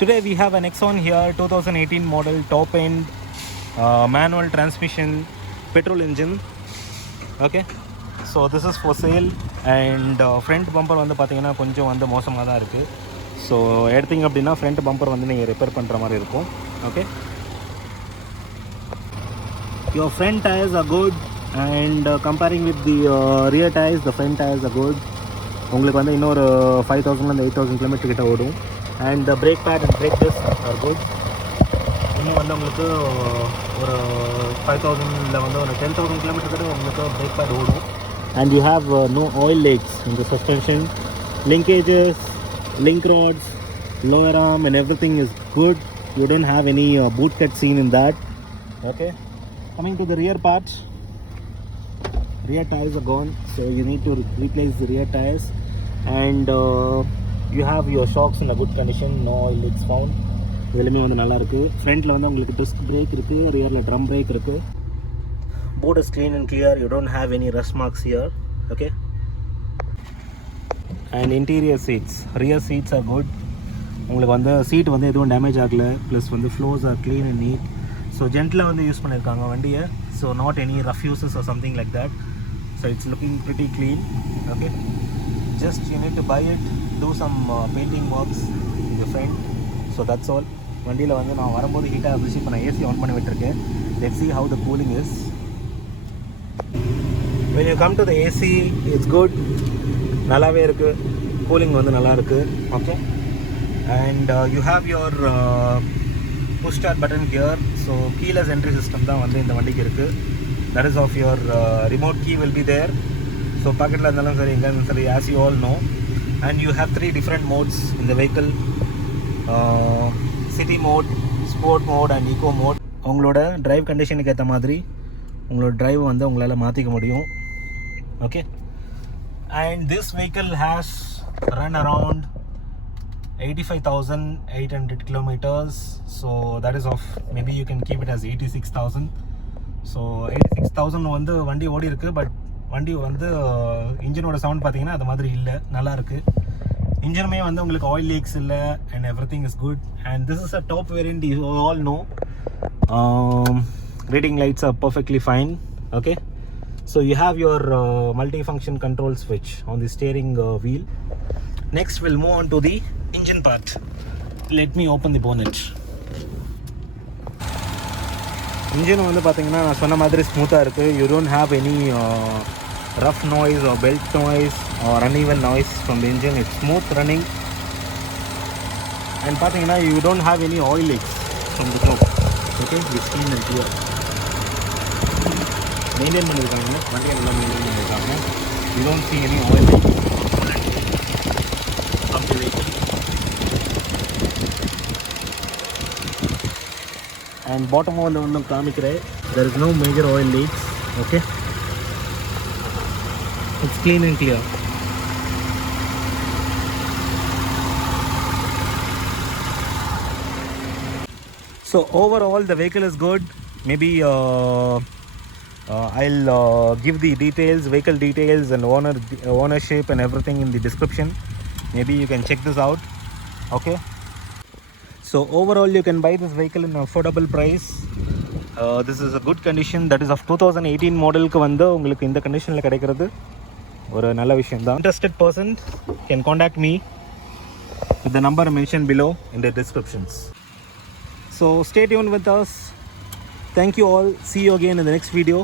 Today we have a Nexon here, 2018 model, top end, manual transmission, petrol engine. Okay, so this is for sale. And front bumper வந்து பார்த்தீங்கன்னா கொஞ்சம் வந்து மோசமாக தான் இருக்குது. ஸோ எடுத்தீங்க அப்படின்னா ஃப்ரண்ட் பம்பர் வந்து நீங்கள் ரிப்பேர் பண்ணுற மாதிரி இருக்கும். Okay, your front tires are good and comparing with the rear tires, the front tires are good. உங்களுக்கு வந்து இன்னொரு 5000 8000 கிலோமீட்டர் கிட்ட ஓடும். And the brake pad and brake disc are good. இன்னும் வந்து உங்களுக்கு ஒரு 5000 இல்லை வந்து ஒரு 10,000 கிலோமீட்டர் கிட்ட உங்களுக்கு brake pad ஓடும். And you have no oil leaks in the suspension. Linkages, link rods, lower arm and everything is good. You didn't have any boot cut seen in that. Okay, coming to the rear part, rear tires are gone, so you need to replace the rear tires. And you have your shocks in a good condition, no oil leaks found. எல்லாமே வந்து நல்லா இருக்கு. ஃப்ரண்ட்ல வந்து உங்களுக்கு disc brake இருக்கு, ரியர்ல drum break இருக்கு. Board is clean and clear, you don't have any rust marks here. Okay, and interior seats, rear seats are good. உங்களுக்கு வந்து சீட் வந்து எதுவும் டேமேஜ் ஆகல, ப்ளஸ் வந்து floors are clean and neat. So ஜென்டிலாக வந்து யூஸ் பண்ணியிருக்காங்க வண்டியை. So not any rough uses or something like that. So it's looking pretty clean. Okay, just you need to buy it, do some painting works in the front. So that's all. வண்டியில் வந்து நான் வரும்போது ஹீட்டாக இருந்துச்சு, இப்போ நான் AC on பண்ணி விட்டுருக்கேன். Let's see how the cooling is. When you come to the AC, it's good, நல்லாவே இருக்குது, கூலிங் வந்து நல்லா இருக்குது. Okay, and you have your push start button here. So keyless entry system தான் வந்து இந்த வண்டிக்கு இருக்குது. That is of your remote key will be there. So பாக்கெட்டில் இருந்தாலும் சரி, எங்கே இருந்தாலும் சரி, as you all know. And you have 3 different modes in the vehicle, city mode, sport mode and eco mode. உங்களோட டிரைவ் கண்டிஷனுக்கு ஏற்ற மாதிரி உங்களோட டிரைவ் வந்து உங்களால் மாற்றிக்க முடியும். Okay, and this vehicle has run around 85,800 kilometers. So that is of, maybe you can keep it as 86,000. So 86,000 வந்து வண்டி ஓடி இருக்குது. பட் வண்டி வந்து இன்ஜினோட சவுண்ட் பார்த்தீங்கன்னா அது மாதிரி இல்லை, நல்லா இருக்குது. இன்ஜினுமே வந்து உங்களுக்கு ஆயில் லீக்ஸ் இல்லை and every thing is good. And this is a top variant, you all know. Reading lights are perfectly fine. Okay, so you have your multi-function control switch on the steering wheel. Next we'll move on to the engine part. Let me open the bonnet. Engine வந்து பார்த்தீங்கன்னா நான் சொன்ன மாதிரி ஸ்மூத்தாக இருக்குது. You don't have any rough noise or belt noise or uneven noise from the engine. It's smooth running. And பார்த்தீங்கன்னா you don't have any oil leaks from the top. Okay, it's clean and clear. Maintain பண்ணியிருக்காங்க, வண்டியை நல்லா மெயின்டைன் பண்ணியிருக்காங்க. You don't see any oil leaks from the vehicle. And bottom வந்து காமிக்கிறேன், there is no major oil leaks. Okay, it's clean and clear. So overall the vehicle is good. Maybe I'll give the details, vehicle details and ownership and everything in the description. Maybe you can check this out. Okay, so overall you can buy this vehicle in affordable price. This is a good condition. That is of 2018 மாடலுக்கு வந்து உங்களுக்கு இந்த கண்டிஷனில் கிடைக்கிறது ஒரு நல்ல விஷயம் தான். Interested person can contact me with the number mentioned below in the descriptions. So stay tuned with us. Thank you all. See you again in the next video.